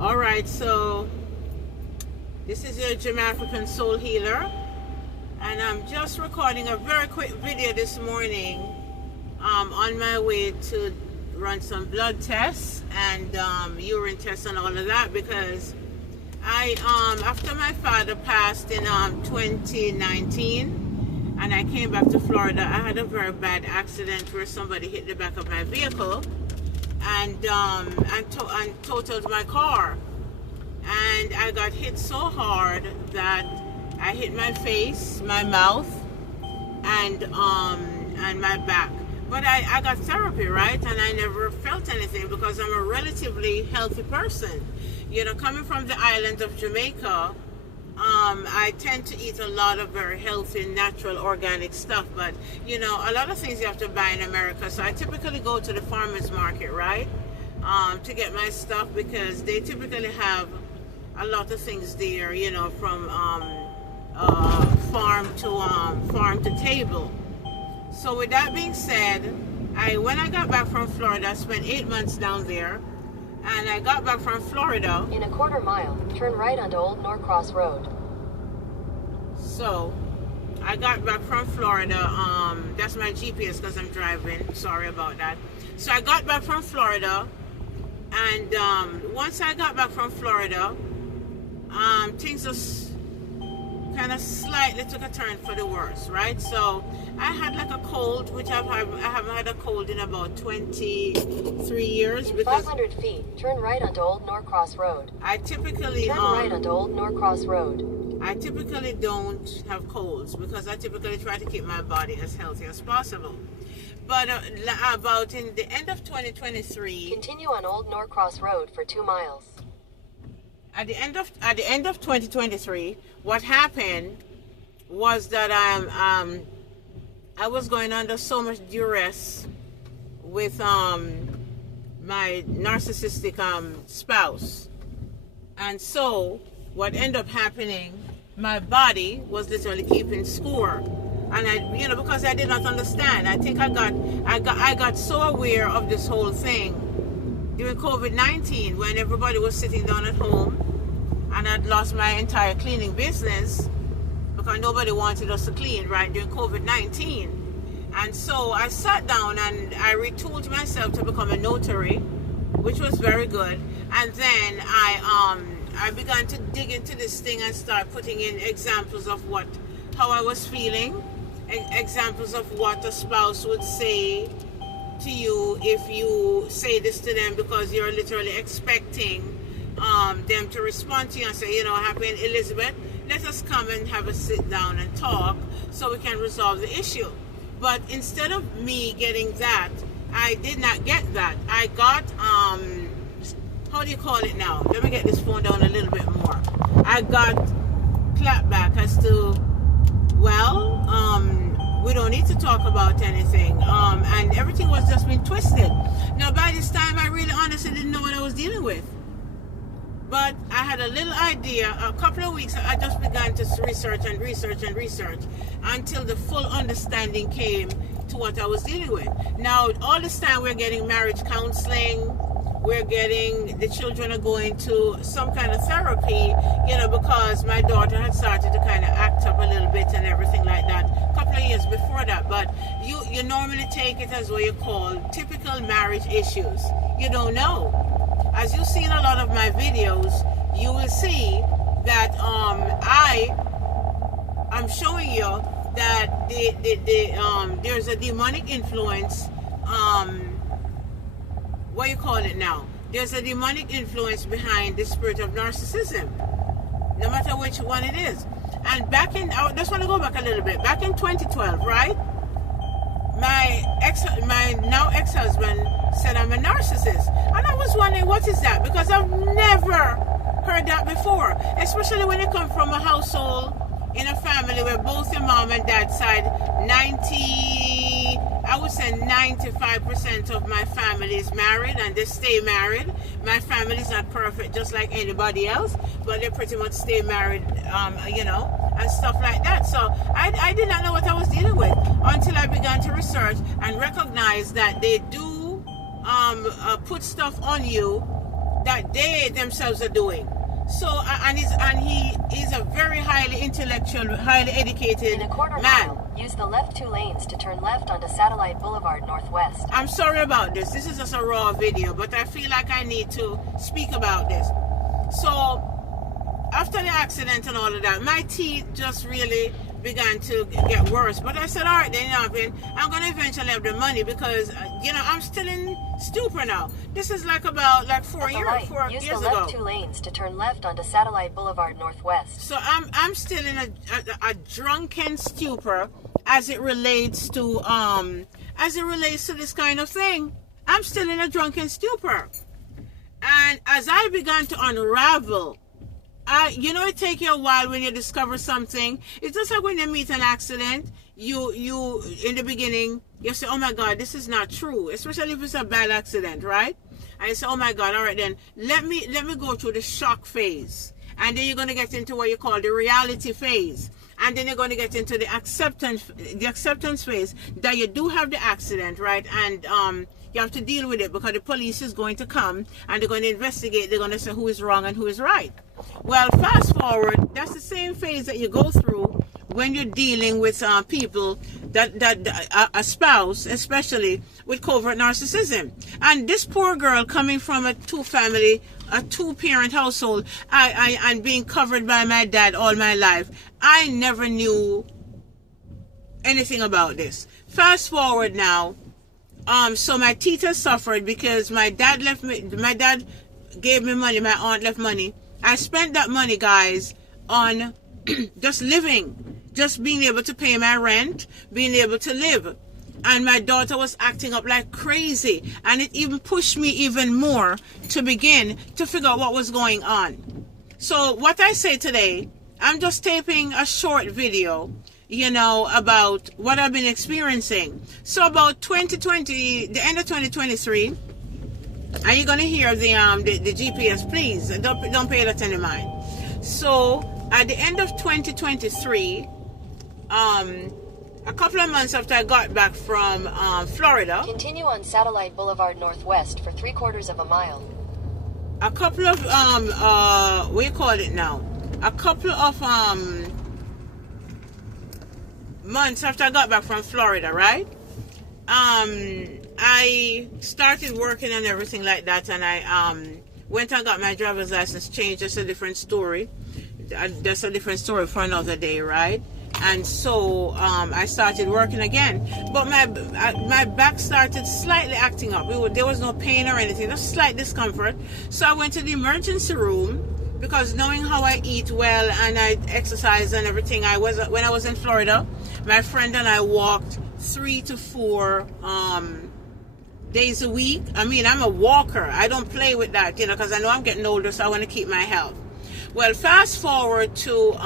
Alright, so this is your Jamafrican soul healer, and I'm just recording a very quick video this morning on my way to run some blood tests and urine tests and all of that, because I after my father passed in 2019 and I came back to Florida, I had a very bad accident where somebody hit the back of my vehicle and totaled my car, and I got hit so hard that I hit my face, my mouth, and my back. But I got therapy, right? And I never felt anything because I'm a relatively healthy person. You know, coming from the island of Jamaica, I tend to eat a lot of very healthy, natural, organic stuff. But, you know, a lot of things you have to buy in America. So I typically go to the farmer's market, right, to get my stuff, because they typically have a lot of things there, you know, from farm to table. So with that being said, when I got back from Florida, I spent 8 months down there. And I got back from Florida. In a quarter mile, turn right onto Old Norcross Road. So, I got back from Florida. That's my GPS because I'm driving. Sorry about that. So, I got back from Florida. And once I got back from Florida, things just kind of slightly took a turn for the worse, right? So, I had like a cold, which I haven't had a cold in about 23 years. In 500 feet, turn right onto Old Norcross Road. I typically turn right onto Old Norcross Road. I typically don't have colds because I typically try to keep my body as healthy as possible. But about in the end of 2023, continue on Old Norcross Road for 2 miles. At the end of 2023, what happened was that I was going under so much duress with my narcissistic spouse, and so what ended up happening, my body was literally keeping score, and because I did not understand. I think I got so aware of this whole thing during COVID-19 when everybody was sitting down at home, and I'd lost my entire cleaning business because nobody wanted us to clean, right, during COVID-19. And so I sat down and I retooled myself to become a notary, which was very good. And then I began to dig into this thing and start putting in examples of how I was feeling, examples of what a spouse would say to you if you say this to them, because you're literally expecting them to respond to you and say, you know, Happy and Elizabeth, let us come and have a sit down and talk so we can resolve the issue. But instead of me getting that, I did not get that. I got, how do you call it now? Let me get this phone down a little bit more. I got clapback as to, well, we don't need to talk about anything. And everything was just being twisted. Now, by this time, I really honestly didn't know what I was dealing with. But I had a little idea. A couple of weeks, I just began to research until the full understanding came to what I was dealing with. Now, all this time, we're getting marriage counseling. The children are going to some kind of therapy, you know, because my daughter had started to kind of act up a little bit and everything like that a couple of years before that. But you normally take it as what you call typical marriage issues. You don't know. As you see in a lot of my videos, you will see that I'm showing you that there's a demonic influence. What you call it now? There's a demonic influence behind the spirit of narcissism, no matter which one it is. And I just want to go back a little bit. Back in 2012, right? My now ex-husband said I'm a narcissist, and I was wondering, what is that? Because I've never heard that before, especially when you come from a household in a family where both your mom and dad side, 95% of my family is married and they stay married. My family is not perfect just like anybody else, but they pretty much stay married, you know, and stuff like that. So I did not know what I was dealing with until I began to research and recognize that they do put stuff on you that they themselves are doing. So he is a very highly intellectual, highly educated In a quarter man. mile, use the left 2 lanes to turn left onto Satellite Boulevard Northwest. I'm sorry about this. This is just a raw video, but I feel like I need to speak about this. So after the accident and all of that, my teeth just really began to get worse. But I said, all right, then, you know, I'm going to eventually have the money because, you know, I'm still in stupor now. This is like about 4 years, 4 use years the ago. left 2 lanes to turn left onto Satellite Boulevard Northwest. So I'm still in a drunken stupor as it relates to this kind of thing. I'm still in a drunken stupor. And as I began to unravel, you know, it takes you a while when you discover something. It's just like when you meet an accident, you in the beginning, you say, oh my God, this is not true. Especially if it's a bad accident, right? And you say, oh my God, all right then, let me go through the shock phase. And then you're going to get into what you call the reality phase. And then you're going to get into the acceptance phase that you do have the accident, right? And you have to deal with it because the police is going to come and they're going to investigate. They're going to say who is wrong and who is right. Well, fast forward, that's the same phase that you go through when you're dealing with people that a spouse, especially with covert narcissism. And this poor girl coming from a two-parent household, and being covered by my dad all my life, I never knew anything about this. Fast forward now, so my teeth have suffered because my dad gave me money, my aunt left money. I spent that money, guys, on just living, just being able to pay my rent, being able to live. And my daughter was acting up like crazy. And it even pushed me even more to begin to figure out what was going on. So what I say today, I'm just taping a short video, you know, about what I've been experiencing. So about 2020, the end of 2023, and you're gonna hear the GPS, please don't pay that any mind. So at the end of 2023, a couple of months after I got back from Florida, Continue on Satellite Boulevard Northwest for 3/4 of a mile. a couple of what do you call it now? A couple of months after I got back from Florida, right? I started working and everything like that, and I went and got my driver's license changed. That's a different story. That's a different story for another day, right? And so I started working again, but my back started slightly acting up. There was no pain or anything, just slight discomfort. So I went to the emergency room because knowing how I eat well and I exercise and everything, when I was in Florida, my friend and I walked 3 to 4 days a week. I mean, I'm a walker. I don't play with that, you know, because I know I'm getting older, so I want to keep my health. Well, fast forward to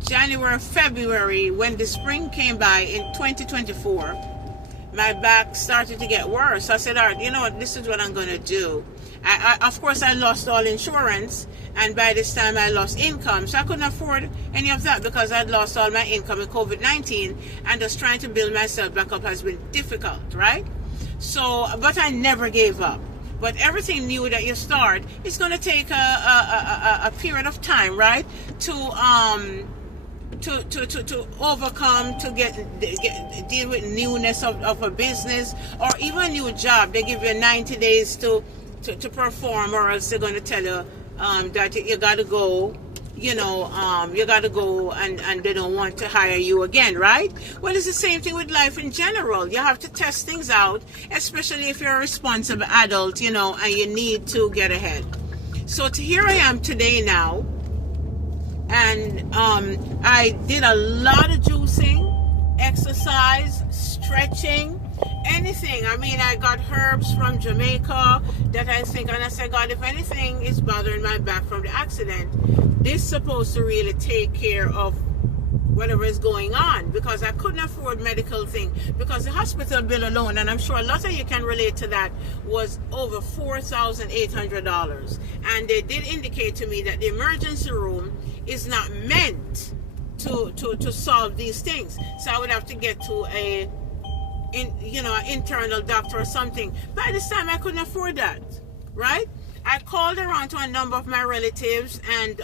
January, February, when the spring came by in 2024, my back started to get worse. So I said, all right, you know what, this is what I'm going to do. Of course, I lost all insurance, and by this time I lost income. So I couldn't afford any of that because I'd lost all my income in COVID-19, and just trying to build myself back up has been difficult, right? So, but I never gave up. But everything new that you start, it's going to take a period of time, right? To overcome, to deal with newness of a business or even a new job. They give you 90 days to perform, or else they're going to tell you that you got to go, you know, you got to go, and they don't want to hire you again, right? Well, it's the same thing with life in general. You have to test things out, especially if you're a responsible adult, you know, and you need to get ahead. So here I am today now, and I did a lot of juicing, exercise, stretching, anything. I mean, I got herbs from Jamaica that I think, and I said, God, if anything is bothering my back from the accident, this is supposed to really take care of whatever is going on, because I couldn't afford medical thing, because the hospital bill alone, and I'm sure a lot of you can relate to that, was over $4,800. And they did indicate to me that the emergency room is not meant to solve these things. So I would have to get to an internal doctor or something. By this time I couldn't afford that. right? I called around to a number of my relatives, and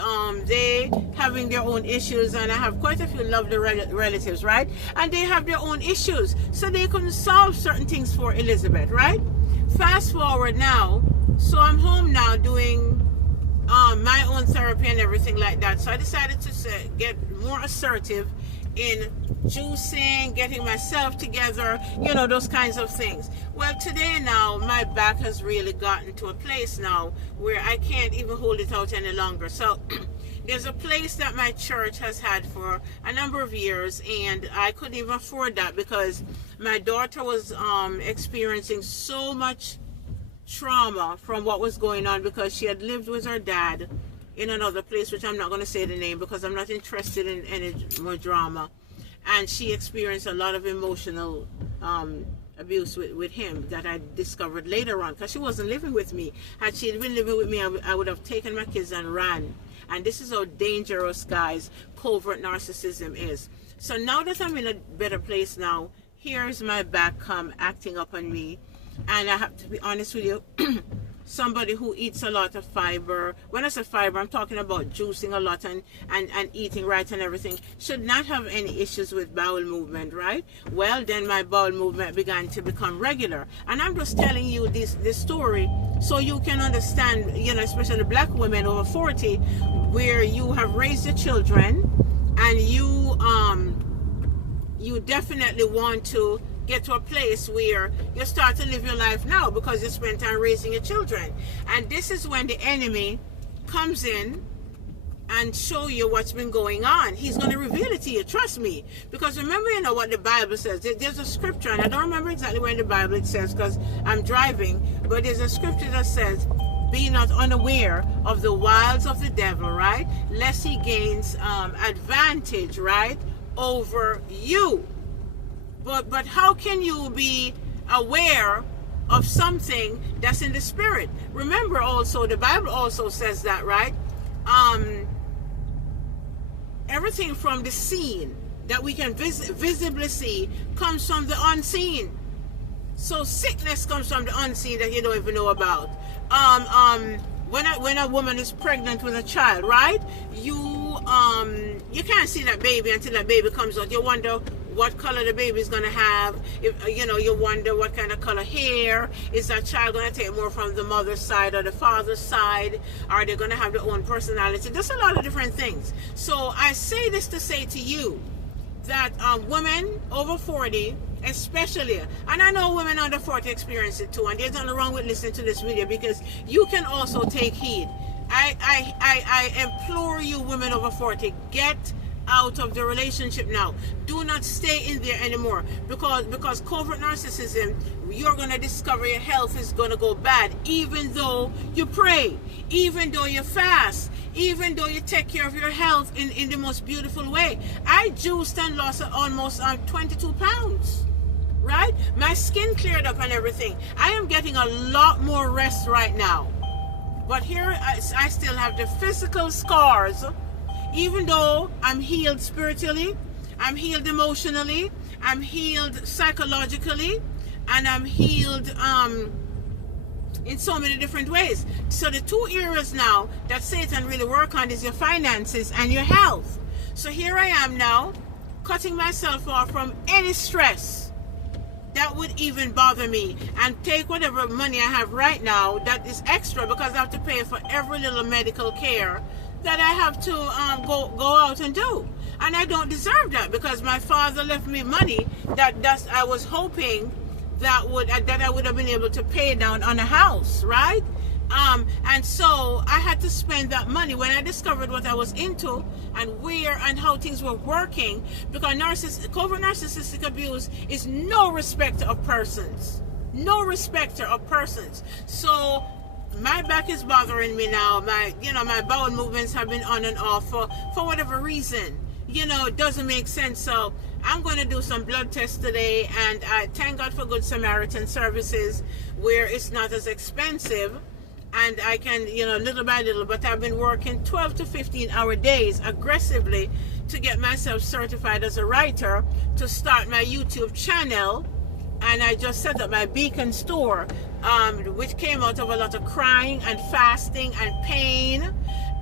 they having their own issues, and I have quite a few lovely relatives, right? And they have their own issues, so they couldn't solve certain things for Elizabeth, right? Fast forward now, so I'm home now doing my own therapy and everything like that. So I decided to get more assertive in juicing, getting myself together, you know, those kinds of things. Well, today now, my back has really gotten to a place now where I can't even hold it out any longer. So there's a place that my church has had for a number of years, and I couldn't even afford that because my daughter was experiencing so much trauma from what was going on, because she had lived with her dad in another place, which I'm not going to say the name because I'm not interested in any more drama, and she experienced a lot of emotional abuse with him that I discovered later on, because she wasn't living with me. Had she been living with me, I would have taken my kids and ran. And this is how dangerous, guys, covert narcissism is. So now that I'm in a better place now, here's my back acting up on me. And I have to be honest with you, somebody who eats a lot of fiber, when I say fiber, I'm talking about juicing a lot and eating right and everything, should not have any issues with bowel movement, right? Well, then my bowel movement began to become regular. And I'm just telling you this story so you can understand, you know, especially black women over 40, where you have raised your children, and you definitely want to get to a place where you start to live your life now because you spent time raising your children. And this is when the enemy comes in and show you what's been going on. He's going to reveal it to you, trust me. Because remember, you know what the Bible says. There's a scripture, and I don't remember exactly where in the Bible it says because I'm driving, but there's a scripture that says, be not unaware of the wiles of the devil, right? Lest he gains advantage, right, over you. But how can you be aware of something that's in the spirit? Remember also, the Bible also says that, right? Everything from the seen that we can visibly see comes from the unseen. So sickness comes from the unseen that you don't even know about. When a woman is pregnant with a child, right? You can't see that baby until that baby comes out. You wonder what color the baby is going to have. You wonder what kind of color hair. Is that child going to take more from the mother's side or the father's side? Are they going to have their own personality? There's a lot of different things. So I say this to say to you that women over 40, especially, and I know women under 40 experience it too, and there's nothing wrong with listening to this video because you can also take heed. I implore you, women over 40, get out of the relationship now. Do not stay in there anymore, because covert narcissism, you're going to discover your health is going to go bad, even though you pray, even though you fast, even though you take care of your health in the most beautiful way. I juiced and lost almost 22 pounds, right? My skin cleared up and everything. I am getting a lot more rest right now, but here I still have the physical scars. Even though I'm healed spiritually, I'm healed emotionally, I'm healed psychologically, and I'm healed in so many different ways. So the two areas now that Satan really works on is your finances and your health. So here I am now, cutting myself off from any stress that would even bother me, and take whatever money I have right now that is extra, because I have to pay for every little medical care that I have to go out and do. And I don't deserve that, because my father left me money that I was hoping that I would have been able to pay down on a house, right? And so I had to spend that money when I discovered what I was into and where and how things were working, because covert narcissistic abuse is no respecter of persons. No respecter of persons. So my back is bothering me now. My bowel movements have been on and off for whatever reason. It doesn't make sense. So I'm going to do some blood tests today, and I thank God for Good Samaritan services where it's not as expensive, and I can, little by little, but I've been working 12 to 15 hour days aggressively to get myself certified as a writer, to start my YouTube channel, and I just set up my Beacon store, which came out of a lot of crying and fasting and pain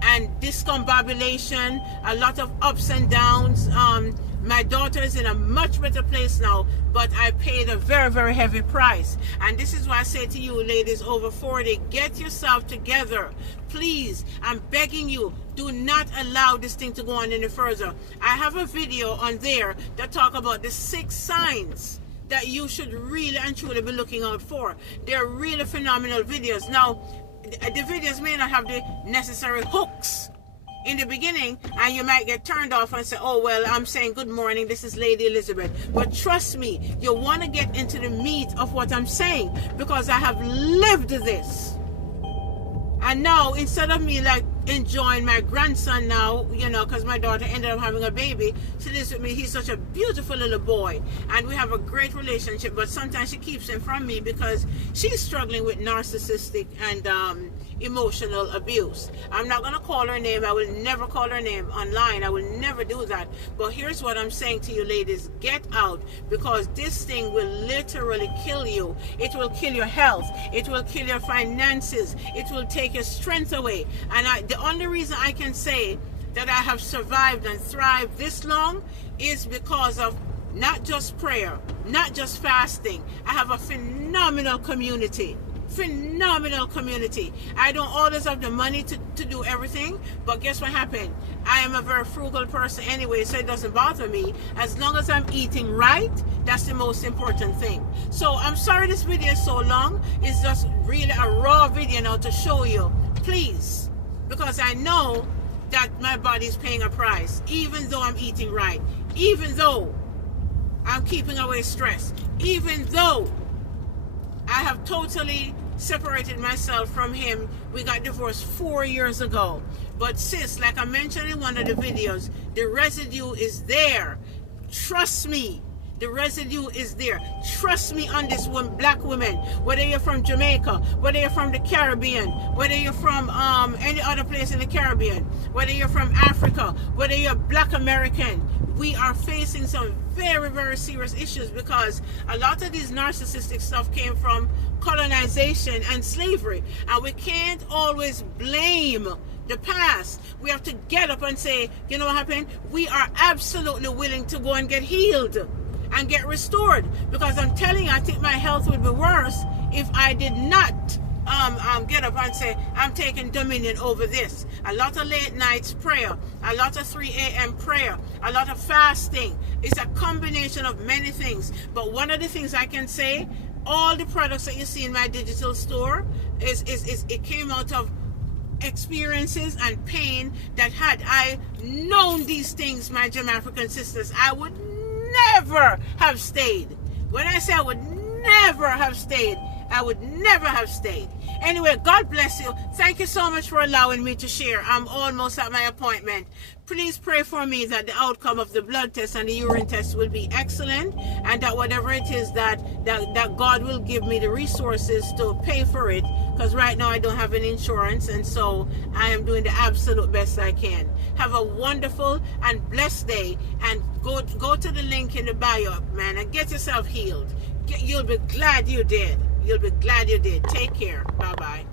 and discombobulation, a lot of ups and downs. My daughter is in a much better place now, but I paid a very, very heavy price. And this is why I say to you ladies over 40, get yourself together. Please, I'm begging you, do not allow this thing to go on any further. I have a video on there that talk about the 6 signs that you should really and truly be looking out for. They're really phenomenal videos. Now, the videos may not have the necessary hooks in the beginning, and you might get turned off and say, oh, well, I'm saying good morning, this is Lady Elizabeth. But trust me, you want to get into the meat of what I'm saying, because I have lived this. And now, instead of me like enjoying my grandson now, you know, because my daughter ended up having a baby, she lives with me. He's such a beautiful little boy, and we have a great relationship, but sometimes she keeps him from me because she's struggling with narcissistic and emotional abuse. I'm not going to call her name. I will never call her name online. I will never do that. But here's what I'm saying to you ladies: get out, because this thing will literally kill you. It will kill your health. It will kill your finances. It will take your strength away. And the only reason I can say that I have survived and thrived this long is because of not just prayer, not just fasting. I have a phenomenal community. Phenomenal community. I don't always have the money to do everything, but guess what happened? I am a very frugal person anyway, so it doesn't bother me. As long as I'm eating right, that's the most important thing. So I'm sorry this video is so long. It's just really a raw video now to show you. Please, because I know that my body is paying a price, even though I'm eating right, even though I'm keeping away stress, even though I have totally separated myself from him. We got divorced 4 years ago. But sis, like I mentioned in one of the videos, the residue is there. Trust me. The residue is there. Trust me on this one, black women. Whether you're from Jamaica, whether you're from the Caribbean, whether you're from any other place in the Caribbean, whether you're from Africa, whether you're black American, we are facing some very, very serious issues, because a lot of these narcissistic stuff came from colonization and slavery. And we can't always blame the past. We have to get up and say, you know what happened? We are absolutely willing to go and get healed and get restored, because I'm telling you, I think my health would be worse if I did not get up and say, I'm taking dominion over this. A lot of late nights prayer, a lot of 3 a.m. prayer, a lot of fasting. It's a combination of many things. But one of the things I can say, all the products that you see in my digital store it came out of experiences and pain that had I known these things, my Jamafrican sisters, I would never have stayed. When I say I would never have stayed, I would never have stayed. Anyway, God bless you. Thank you so much for allowing me to share. I'm almost at my appointment. Please pray for me that the outcome of the blood test and the urine test will be excellent, and that whatever it is that God will give me the resources to pay for it, because right now I don't have an insurance, and so I am doing the absolute best I can. Have a wonderful and blessed day, and go to the link in the bio, man, and get yourself healed. You'll be glad you did. You'll be glad you did. Take care. Bye-bye.